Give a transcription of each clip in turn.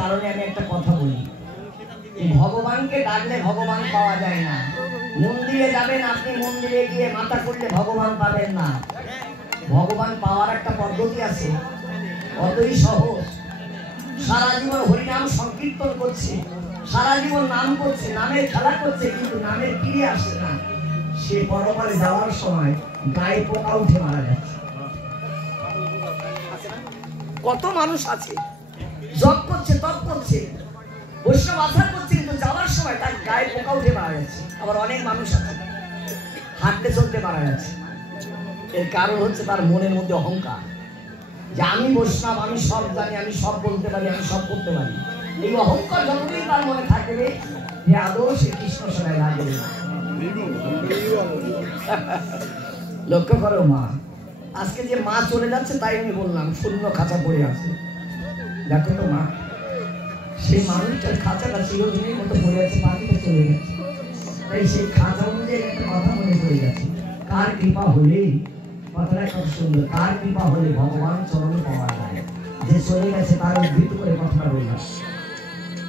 কারণে আমি একটা কথা বলি, ভগবানকে ডাকলে ভগবান পাওয়া যায় না। মন্দিরে যাবেন, আপনি মন্দিরে গিয়ে মাথা করলে ভগবান পাবেন না। ভগবান পাওয়ার একটা পদ্ধতি আছে, অতই সহজ। সারা জীবন হরিনাম সংকীর্তন করছে, সারা জীবন নাম করছে, নামের খেলা করছে, কিন্তু নামের ফিরে আসছে না। সে পরকালে যাওয়ার সময় গায়ে পোকা উঠে মারা যাচ্ছে। কত মানুষ আছে জপ করছে, তপ করছে, বৈষ্ণব আচার করছে, কিন্তু যাওয়ার সময় তার গায়ে পোকা উঠে মারা যাচ্ছে। আবার অনেক মানুষ আছে হাঁটতে চলতে মারা যাচ্ছে। এর কারণ হচ্ছে তার মনের মধ্যে অহংকার, যে আমি বৈষ্ণব, আমি সব জানি, আমি সব বলতে পারি, আমি সব করতে পারি। এই অহংকার যতদিন তার মনে থাকবে, যে আদৌ সে কৃষ্ণ সেবায় লাগবে না। লক্ষ্য করো মা, আজকে যে মা চলে যাচ্ছে তাই আমি বললাম শূন্য খাঁচা পড়ে আছে। দেখো তো মা, সেই মানুষটার খাঁচাটা চিরদিনের মতো পড়ে আছে, পাখিটা চলে গেছে। তাই সেই খাঁচা অনুযায়ী একটা কথা মনে পড়ে গেছে, কার কৃপা হলে, কথাটা খুব সুন্দর, কার কৃপা হলে ভগবান চরণে পাওয়া যায়। যে চলে গেছে তার উদ্ধৃত করে কথাটা বললাম।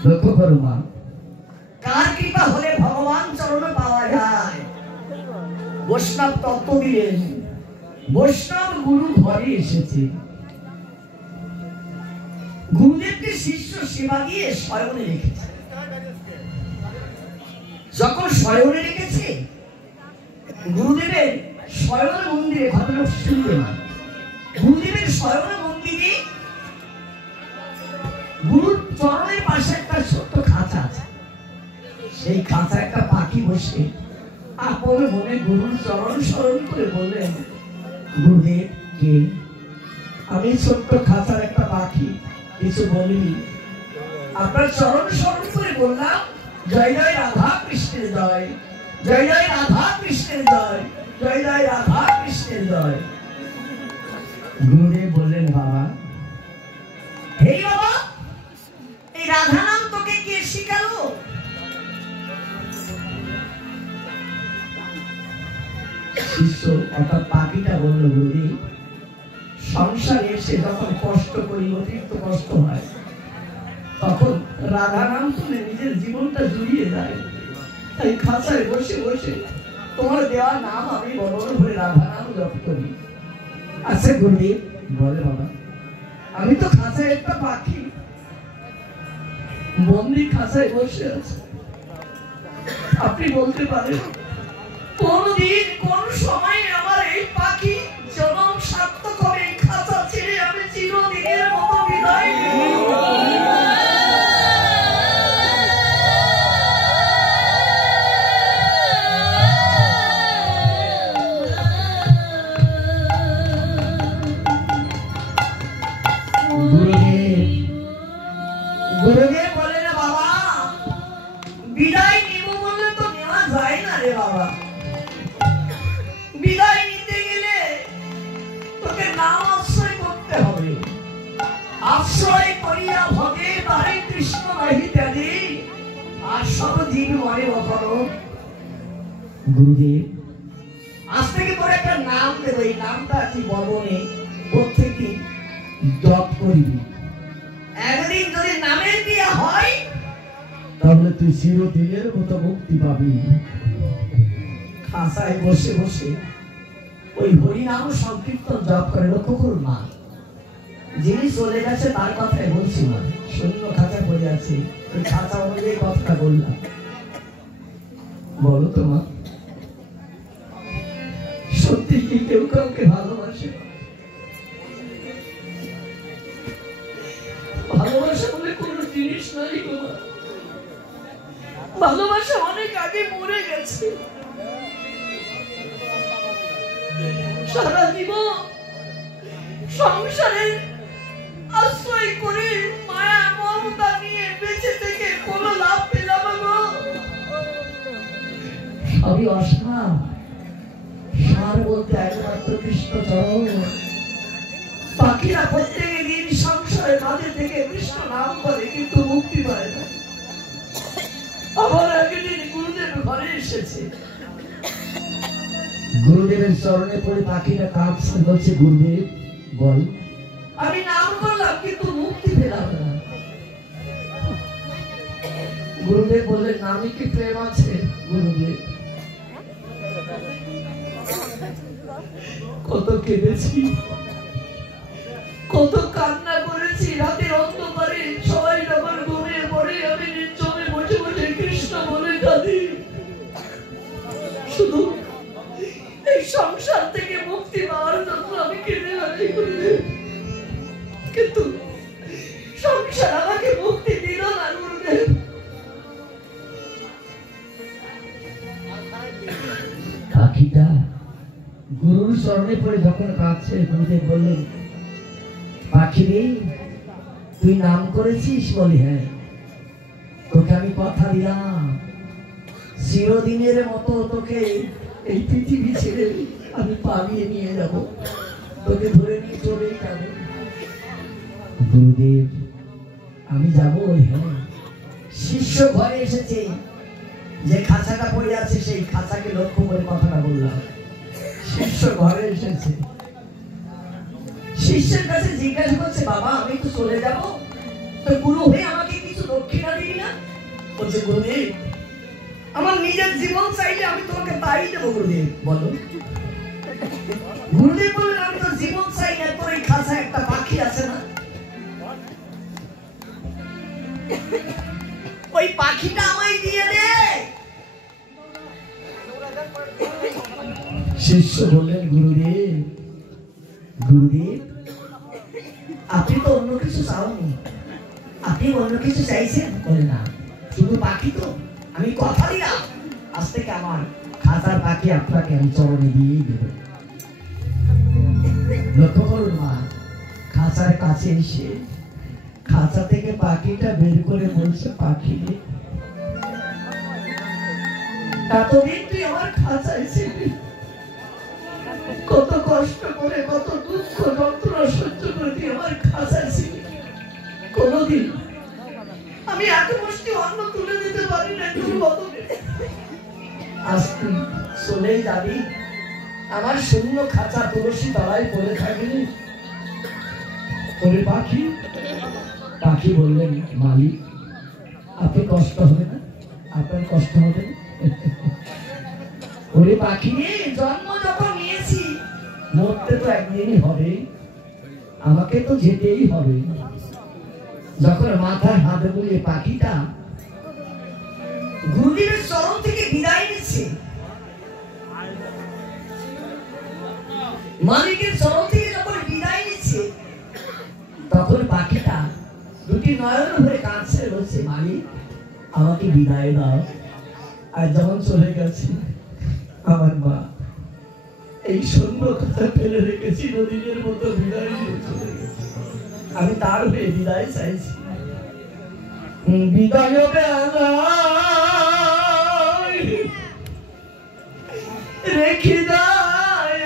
লক্ষ্য করো মা, কার কৃপা হলে ভগবান চরণে পাওয়া যায়। বৈষ্ণব তত্ত্ব দিলেন, বৈষ্ণব গুরু ঘরে এসেছে, গুরুদেবকে শিষ্য সেবা দিয়ে শয়নে রেখেছে। যখন শয়নে রেখেছে, গুরুদেবের শয়ন মন্দিরে, ঘটনা শুনবে না, গুরুদেবের শয়ন মন্দিরে গুরুর চরণের পাশে একটা ছোট্ট খাঁচা আছে। সেই খাঁচা একটা পাখি বসে আপন মনে গুরুর চরণ স্মরণ করে বললেন, গুরুদেব কে? আমি ছোট্ট খাঁচার একটা পাখি, কিছু বলিনি, আপনার চরণ স্মরণ করে বললাম, জয় জয় রাধা কৃষ্ণের জয়, জয় জয় রাধা কৃষ্ণের জয়, জয় জয় রাধা কৃষ্ণের জয়। গুরুদেব বললেন, বাবা, হে বাবা, এই রাধা নাম তোকে কে শিখালো? শিষ্য অর্থাৎ পাখিটা বলল, গুরুদেব, সংসারে এসে যখন কষ্ট করি, অতিরিক্ত কষ্ট হয়, তখন রাধা নাম শুনে নিজের জীবনটা জুড়িয়ে যায়। তাই খাঁচায় বসে বসে তোমার দেওয়া নাম আমি বলন করে রাধা নাম জপ করি। আচ্ছা গুরুদেব, বলে বাবা, আমি তো খাঁচায় একটা পাখি, বন্দি খাঁচায় বসে আছে, আপনি বলতে পারেন কোনদিন কোন সময় আমার এই পাখি জনম সার্থক হবে, খাঁচা ছেড়ে আমি চিরদিনের মতো বিদায় নেব? গুরুদেব বলে, না বাবা, বিদায় নিব বললে তো নেওয়া যায় না রে বাবা। বিদায় নিতে গেলে তোকে নাম আশ্রয় করতে হবে। আশ্রয় করিয়া ভগে তারে কৃষ্ণ নাহি ত্যাগে, আর সব জীব মরে অকরণ। গুরুদেব, আজ থেকে তোর একটা নাম দেবো, এই নামটা কি বলবনে প্রত্যেকে জপ করবি। একদিন যদি নামের বিয়ে হয়, তাহলে তুই চিরদিনের মতো মুক্তি পাবি। খাঁচায় বসে বসে ওই হরিনাম সংকীর্তন জপ করে। লক্ষ্য করুন মা, যিনি চলে গেছে তার কথাই বলছি না, শূন্য খাঁচা পড়ে আছে, ওই খাঁচা অনুযায়ী কথাটা বললাম। বলো তো মা, সত্যি কি কেউ কাউকে ভালোবাসে? ভালোবাসা বলে কোন জিনিস নাই গো, ভালোবাসা অনেক আগে মরে গেছে। সারা জীবন সংসারের আশ্রয় করে মায়া মমতা নিয়ে বেঁচে থেকে কোনো লাভ পেলাম গো? সবই অসার। সার বলতে একমাত্র কৃষ্ণ চরণ। পাখিরা প্রত্যেক দিন সংসারের মাঝে থেকে কৃষ্ণ নাম করে, কিন্তু মুক্তি পায় না। আবার একদিন গুরুদেব ঘরে এসেছে, গুরুদেবের চরণে পড়ে পাখিটা কাঁদছে, বলছে, গুরুদেব বল, আমি নাম করলাম কিন্তু মুক্তি পেলাম না। গুরুদেব বললেন নামে কি প্রেম আছে? গুরুদেব কত কেঁদেছি, কত কান্না করেছি রাতের অন্ধকারে, সবাই যখন ঘুমিয়ে পড়ে আমি নির্জনে বসে বসে কৃষ্ণ বলে কাঁদি। শুধু এই সংসার থেকে মুক্তি পাওয়ার জন্য আমি কেঁদে রাখি গুরুদেব, কিন্তু সংসার আমাকে মুক্তি দিল না গুরুদেব। পাখিটা গুরুর চরণে পড়ে যখন কাঁদছে, গুরুদেব বললেন পাখি রে তুই নাম করেছিস? বলি হ্যাঁ। তোকে আমি কথা দিলাম চিরদিনের মতো তোকে এই পৃথিবী ছেড়ে আমি পালিয়ে নিয়ে যাব, তোকে ধরে নিয়ে চলেই যাব। গুরুদেব আমি যাব? হ্যাঁ। শিষ্য ঘরে এসেছে, যে খাঁচাটা পড়ে আছে সেই খাঁচাকে লক্ষ্য করে কথাটা বললাম। শিষ্য ঘরে এসেছে, শিষ্যের কাছে জিজ্ঞাসা করছে বাবা আমি তো চলে যাব, তো গুরু হয়ে আমাকে কিছু দক্ষিণা দিবি না? বলছে গুরুদেব আমার নিজের জীবন চাইলে আমি তোমাকে তাই দেবো। গুরুদেব বলো। গুরুদেব বললেন আমি তো জীবন চাই না, তোর এই খাঁচায় একটা পাখি আছে না, ওই পাখিটা আমায় দিয়ে দে। শিষ্য বললেন গুরুদেব, গুরুদেব আপনি তো অন্য কিছু চাওনি, আপনি অন্য কিছু চাইছেন? বলে না শুধু পাখি তো, আমি কথা দিলাম আজ থেকে আমার খাঁচার পাখি আপনাকে আমি চরণে দিয়েই দেব। লক্ষ্য করুন মা, খাঁচার কাছে এসে খাঁচা থেকে পাখিটা বের করে বলছে পাখি এতদিন তুই আমার খাঁচায় ছিলি, কত কষ্ট করে কত দুঃখ যন্ত্রণা সহ্য করে তুই আমার খাঁচায় ছিলি, কোনদিন আমি এত মুষ্টি অন্ন তুলে দিতে পারি না তোর বদলে। আজ তুই চলেই যাবি, আমার শূন্য খাঁচা তুলসী তলায় পড়ে থাকবি। ওরে পাখি, পাখি বললেন মালিক আপনি কষ্ট হবে না, আপনার কষ্ট হবে না। ওরে পাখি জন্ম যখন নিয়েছি মরতে তো একদিনই হবে, আমাকে তো যেতেই হবে। যখন মাথায় হাত বুলিয়ে পাখিটা গুরুদেবের চরণ থেকে বিদায় নিচ্ছে, মালিকের চরণ থেকে যখন বিদায় নিচ্ছে, তখন পাখিটা দুটি নয়ন ভরে কাঁদছে, বলছে মালিক আমাকে বিদায় দাও। আর যখন চলে গেছে আমার মা এই শূন্য কথা ফেলে রেখেছি, নদীর মতো বিদায় দিয়ে চলে গেছে, আমি তার হয়ে বিদায় চাইছি। বিদায় রেখে দায়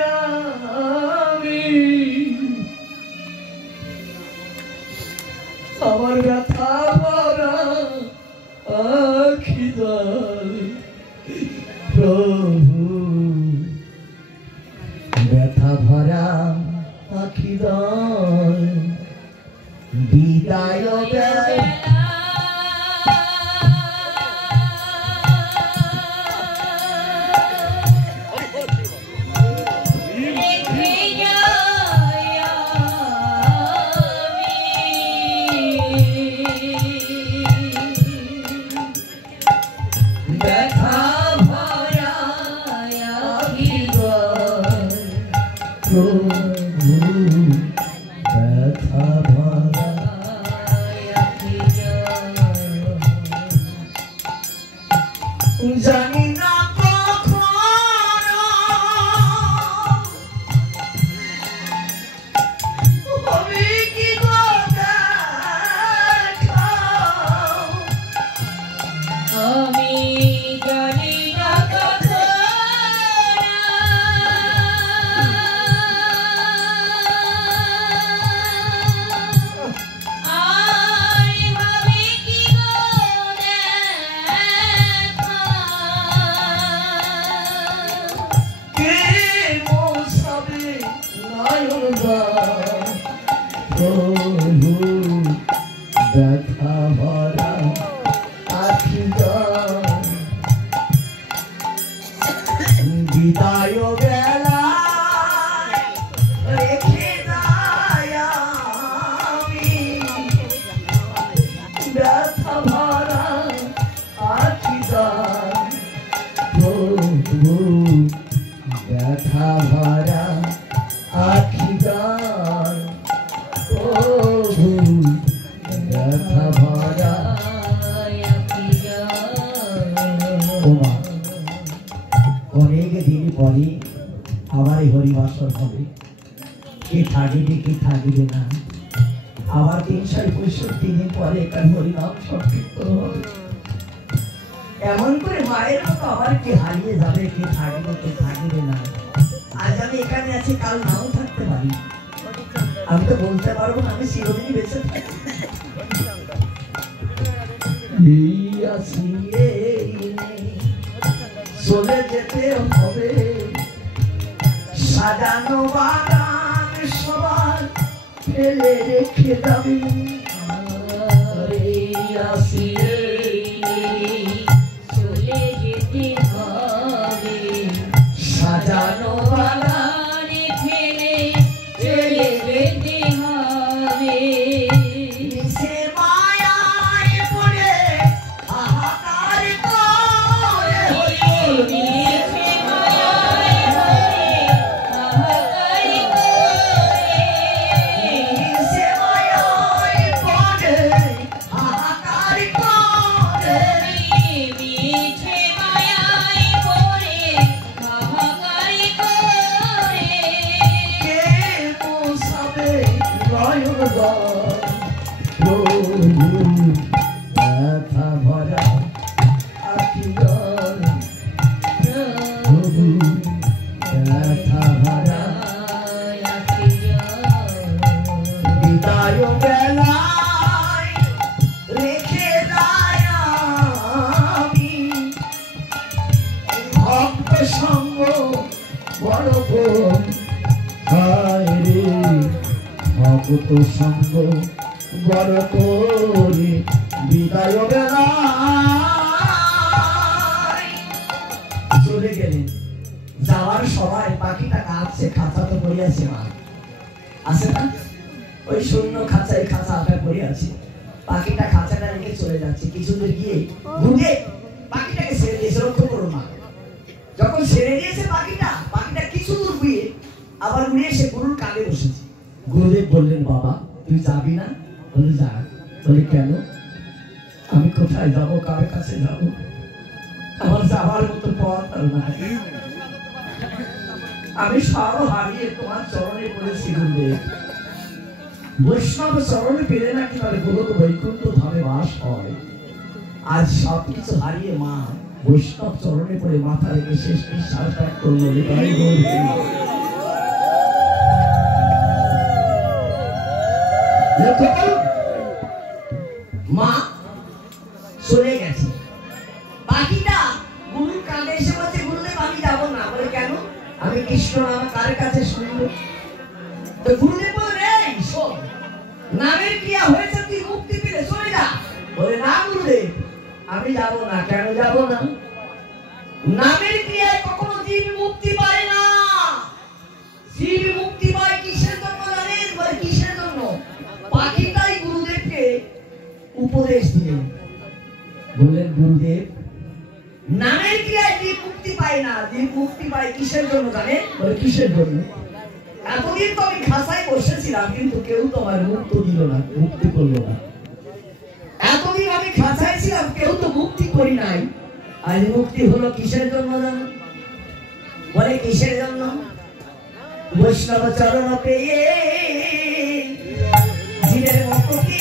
আমি, আমার ব্যথা ভরা আখি জল প্রভু, ব্যথা ভরা আখি জল বিদায় জানি না ভরা আখি দান প্রভু ব্যথা ভরা আখি দান প্রভু ব্যথা ভরা আখি দান। অনেক দিন পরে আবার এই হরিবাসর হবে, কে থাকিবে কে থাকিবে না। আবার ৩৬৫ দিন পরে এখানে হরিনাম সংকীর্তন হবে। এমন করে মায়ের মতো আবার কে হারিয়ে যাবে, কে থাকিবে কে থাকিবে না। আজ আমি এখানে আছি, কাল নাও থাকতে পারি, আমি তো বলতে পারবো না আমি চিরদিনই বেঁচে থাকি। এই আছি এই নেই, চলে যেতে হবে, সাজানো বাগান সবার ফেলে রেখে যাবি। আসি চলে যেতে হবে, সাজানো বাগান ফেলে চলে যেতে হবে। সে মায়ায় পড়ে হাহাকার করে, মিছে মায়ায় পড়ে হাহাকার করে, সে মায়ায় পড়ে হাহাকার করে। মিছে মায়ায় পড়ে হাহাকার করে। কে পোষাবে নয়ন জল, প্রভু ব্যথা ভরা আখি জল, প্রভু ব্যথা ভরা বিদায় বেলায় রেখে যায় আমি ভক্ত সঙ্গ বড় ভোগ। হায় রে ভক্ত সঙ্গ বড় করে বিদায় বেলায় চলে গেলেন। যাওয়ার সময় পাখিটা কাঁদছে, খাঁচা তো পড়িয়াছে মা, আছে না ওই শূন্য খাঁচায়, খাঁচা আটা পড়ে আছে। পাখিটা খাঁচাটা রেখে চলে যাচ্ছে, কিছু দূর গিয়ে ঘুরে পাখিটাকে ছেড়ে দিয়েছে, লক্ষ্য করো মা। যখন ছেড়ে দিয়েছে পাখিটা, পাখিটা কিছু দূর গিয়ে আবার উড়ে এসে গুরুর কাঁধে বসেছে। গুরুদেব বললেন, বাবা তুই যাবি না? বলে যা। বলে কেন? আমি কোথায় যাব, কার কাছে যাব? আমার যাওয়ার মতো পথ আর নাই, আমি সব হারিয়ে তোমার চরণে পড়েছি গুরুদেব। বৈষ্ণব চরণে পেলে নাকি তার গোলক বৈকুণ্ঠ ধামে বাস হয়। আজ সবকিছু হারিয়ে মা বৈষ্ণব চরণে পড়ে মাথা রেখে শেষ নিঃশ্বাস ত্যাগ করলো। মা চলে গেছে, পাখিটা গুরুর কাঁধে এসে বলছে, গুরুদেব আমি যাবো না। বলে কেন? আমি কৃষ্ণ নাম কার কাছে শুনবো? তো গুরুদেব বলে, এই শোন, নামের ক্রিয়া হয়েছে, তুই মুক্তি পেলে চলে যা। বলে না গুরুদেব আমি যাব না। কেন যাব না? নামের ক্রিয়ায় কখনো জীব মুক্তি পায় না। জীব মুক্তি পায় কিসের জন্য জানেন? বলে কিসের জন্য? পাখিটাই গুরুদেবকে উপদেশ দিলেন। বললেন, গুরুদেব নামের ক্রিয়ায় জীব মুক্তি পায় না, জীব মুক্তি পায় কিসের জন্য জানেন? বলে কিসের জন্য? এতদিন তো আমি খাঁচায় বসেছিলাম, কিন্তু কেউ তো আমার মুক্ত দিল না, মুক্তি করলো না। এতদিন আমি খাঁচায় ছিলাম, কেউ তো মুক্তি করি নাই। আজ মুক্তি হলো কিসের জন্য জানো? বলে কিসের জন্য? বৈষ্ণব চরণ পেয়ে জীবের মুক্তি